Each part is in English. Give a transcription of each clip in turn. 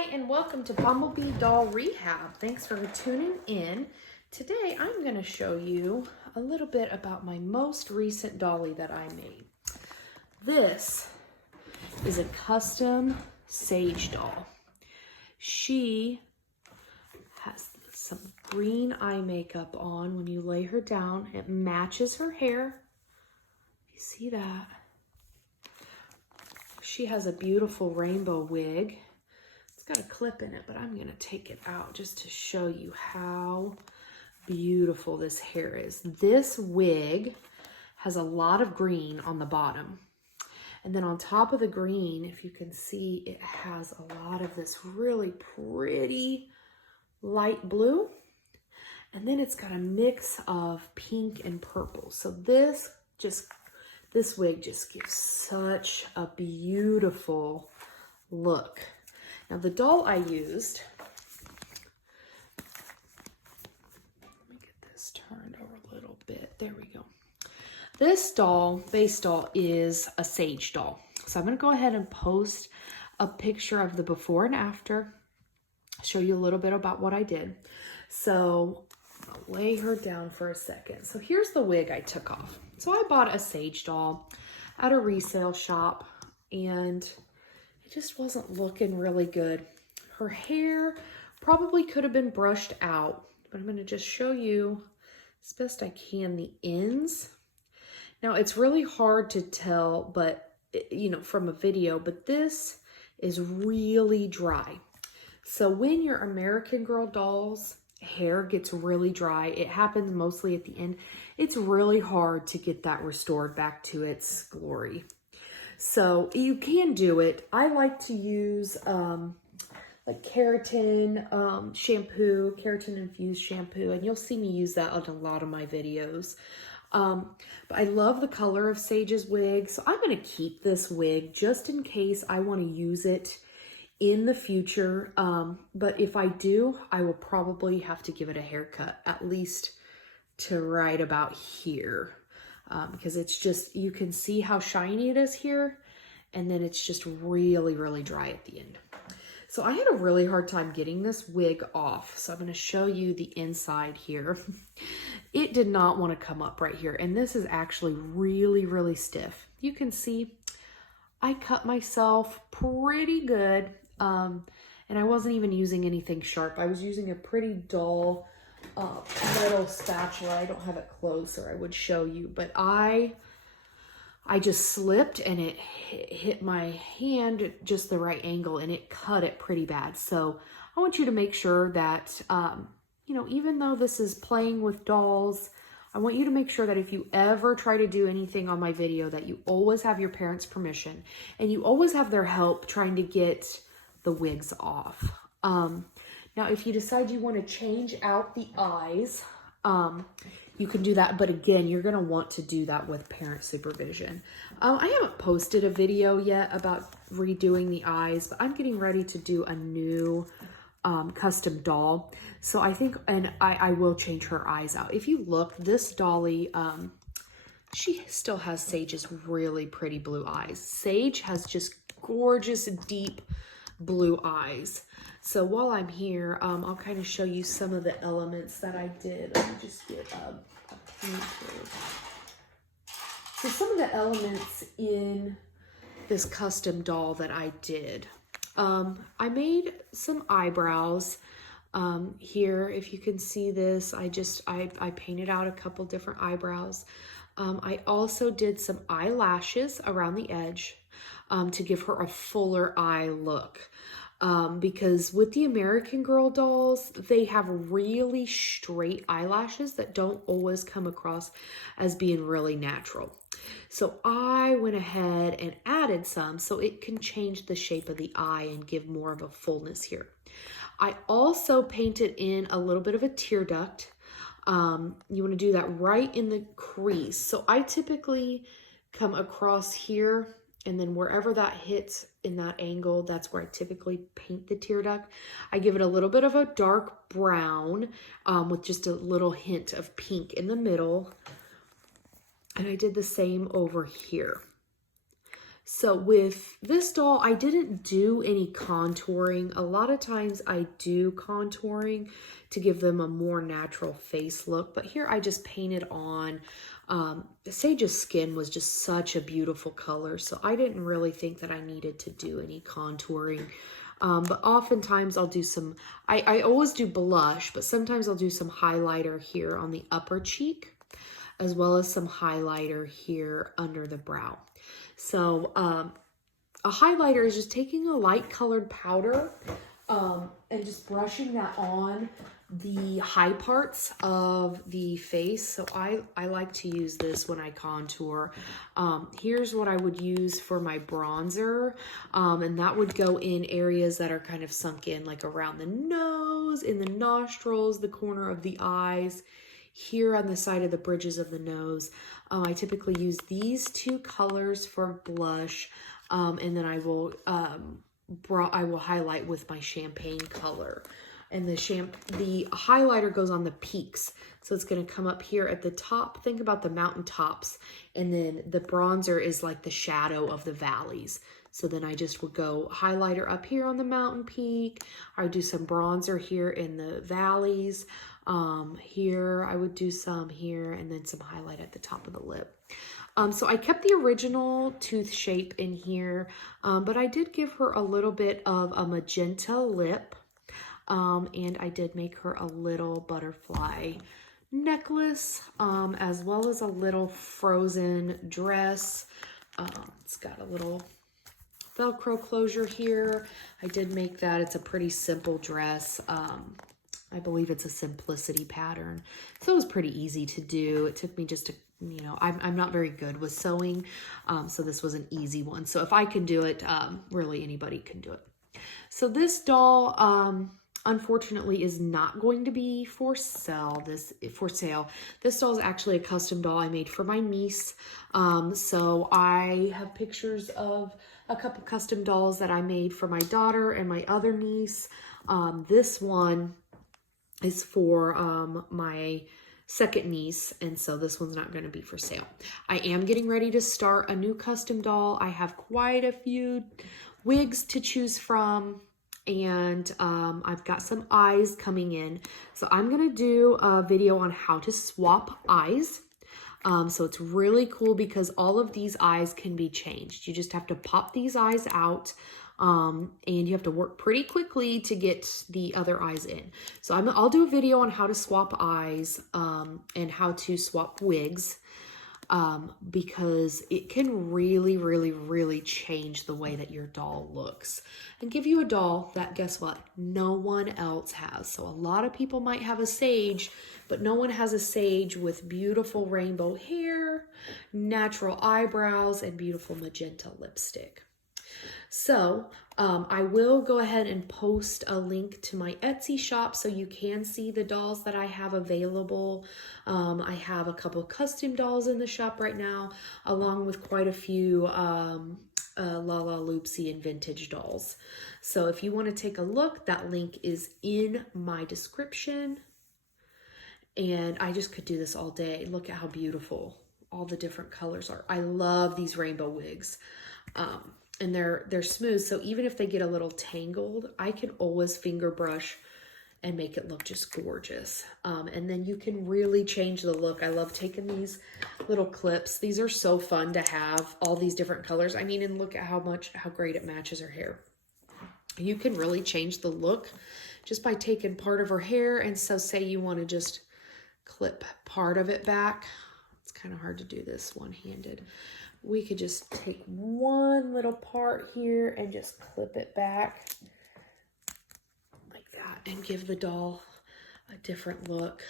Hi, and welcome to Bumblebee Doll Rehab. Thanks for tuning in. Today, I'm going to show you a little bit about my most recent dolly that I made. This is a custom Saige doll. She has some green eye makeup on. When you lay her down, it matches her hair. You see that? She has a beautiful rainbow wig. It's got a clip in it, but I'm gonna take it out just to show you how beautiful this hair is. This wig has a lot of green on the bottom. And then on top of the green, if you can see, it has a lot of this really pretty light blue. And then it's got a mix of pink and purple. So this wig just gives such a beautiful look. Now the doll I used, let me get this turned over a little bit. There we go. This doll, base doll, is a Saige doll. So I'm gonna go ahead and post a picture of the before and after, show you a little bit about what I did. So I'll lay her down for a second. So here's the wig I took off. So I bought a Saige doll at a resale shop and it just wasn't looking really good. Her hair probably could have been brushed out, but I'm gonna just show you as best I can the ends. Now it's really hard to tell, but from a video, but this is really dry. So when your American Girl dolls hair gets really dry, it happens mostly at the end, it's really hard to get that restored back to its glory. So you can do it. I like to use like keratin shampoo, keratin infused shampoo, and you'll see me use that on a lot of my videos. But I love the color of Saige's wig, so I'm going to keep this wig just in case I want to use it in the future. But if I do, I will probably have to give it a haircut, at least to right about here. Because it's just, you can see how shiny it is here, and then it's just really, really dry at the end. So I had a really hard time getting this wig off. So I'm going to show you the inside here. It did not want to come up right here. And this is actually really, really stiff. You can see I cut myself pretty good. And I wasn't even using anything sharp. I was using a pretty dull metal spatula. I don't have it close or I would show you, but I just slipped and it hit my hand at just the right angle and it cut it pretty bad. So I want you to make sure that, even though this is playing with dolls, I want you to make sure that if you ever try to do anything on my video, that you always have your parents' permission and you always have their help trying to get the wigs off. Now, if you decide you want to change out the eyes, you can do that. But again, you're going to want to do that with parent supervision. I haven't posted a video yet about redoing the eyes, but I'm getting ready to do a new custom doll. So I think, and I will change her eyes out. If you look, this dolly, she still has Saige's really pretty blue eyes. Saige has just gorgeous, deep blue eyes. So while I'm here, I'll kind of show you some of the elements that I did. Let me just get a painter. So some of the elements in this custom doll that I did. I made some eyebrows. Here, if you can see this, I painted out a couple different eyebrows. I also did some eyelashes around the edge to give her a fuller eye look. Because with the American Girl dolls, they have really straight eyelashes that don't always come across as being really natural. So I went ahead and added some so it can change the shape of the eye and give more of a fullness here. I also painted in a little bit of a tear duct. You want to do that right in the crease. So I typically come across here, and then wherever that hits in that angle, that's where I typically paint the tear duct. I give it a little bit of a dark brown with just a little hint of pink in the middle. And I did the same over here. So with this doll, I didn't do any contouring. A lot of times I do contouring to give them a more natural face look, but here I just painted on. Saige's skin was just such a beautiful color, so I didn't really think that I needed to do any contouring. But oftentimes I'll do some, I always do blush, but sometimes I'll do some highlighter here on the upper cheek, as well as some highlighter here under the brow. So a highlighter is just taking a light colored powder and just brushing that on the high parts of the face. So I like to use this when I contour. Here's what I would use for my bronzer. And that would go in areas that are kind of sunk in, like around the nose, in the nostrils, the corner of the eyes, here on the side of the bridges of the nose. I typically use these two colors for blush, and then I will highlight with my champagne color. And the highlighter goes on the peaks, so it's going to come up here at the top. Think about the mountain tops, and then the bronzer is like the shadow of the valleys. So then I just would go highlighter up here on the mountain peak. I would do some bronzer here in the valleys. Here I would do some here, and then some highlight at the top of the lip. So I kept the original tooth shape in here, but I did give her a little bit of a magenta lip, and I did make her a little butterfly necklace, as well as a little frozen dress. It's got a little Velcro closure here. I did make that. It's a pretty simple dress. I believe it's a simplicity pattern. So it was pretty easy to do. It took me just I'm not very good with sewing. So this was an easy one. So if I can do it, really anybody can do it. So this doll, unfortunately, is not going to be for sale. This doll is actually a custom doll I made for my niece. So I have pictures of a couple custom dolls that I made for my daughter and my other niece. This one is for my second niece, and so this one's not going to be for sale. I am getting ready to start a new custom doll. I have quite a few wigs to choose from, and I've got some eyes coming in. So I'm going to do a video on how to swap eyes. So it's really cool because all of these eyes can be changed. You just have to pop these eyes out. And you have to work pretty quickly to get the other eyes in. So I'll do a video on how to swap eyes and how to swap wigs, because it can really, really, really change the way that your doll looks and give you a doll that, guess what, no one else has. So a lot of people might have a Saige, but no one has a Saige with beautiful rainbow hair, natural eyebrows, and beautiful magenta lipstick. So I will go ahead and post a link to my Etsy shop so you can see the dolls that I have available. I have a couple custom dolls in the shop right now, along with quite a few Lala Loopsy and vintage dolls. So if you want to take a look, that link is in my description. And I just could do this all day. Look at how beautiful all the different colors are. I love these rainbow wigs. And they're smooth, so even if they get a little tangled, I can always finger brush and make it look just gorgeous. And then you can really change the look. I love taking these little clips. These are so fun to have, all these different colors. I mean, and look at how great it matches her hair. You can really change the look just by taking part of her hair. And so say you want to just clip part of it back. It's kind of hard to do this one-handed. We could just take one little part here and just clip it back like that and give the doll a different look.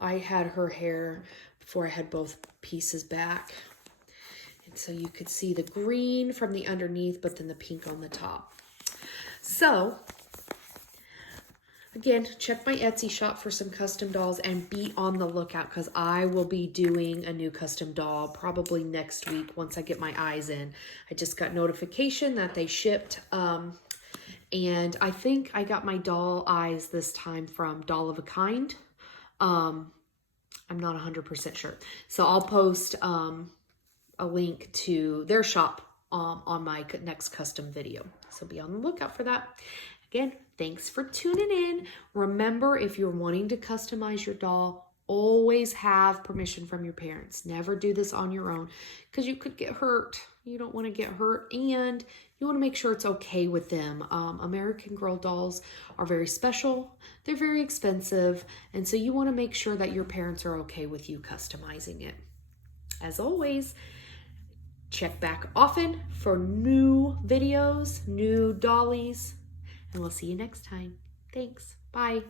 I had her hair before I had both pieces back. And so you could see the green from the underneath, but then the pink on the top. So again, check my Etsy shop for some custom dolls and be on the lookout because I will be doing a new custom doll probably next week once I get my eyes in. I just got notification that they shipped, and I think I got my doll eyes this time from Doll of a Kind. I'm not 100% sure. So I'll post a link to their shop on my next custom video. So be on the lookout for that. Again, thanks for tuning in. Remember, if you're wanting to customize your doll, always have permission from your parents. Never do this on your own because you could get hurt. You don't want to get hurt, and you want to make sure it's okay with them. American Girl dolls are very special. They're very expensive, and so you want to make sure that your parents are okay with you customizing it. As always, check back often for new videos, new dollies, and we'll see you next time. Thanks. Bye.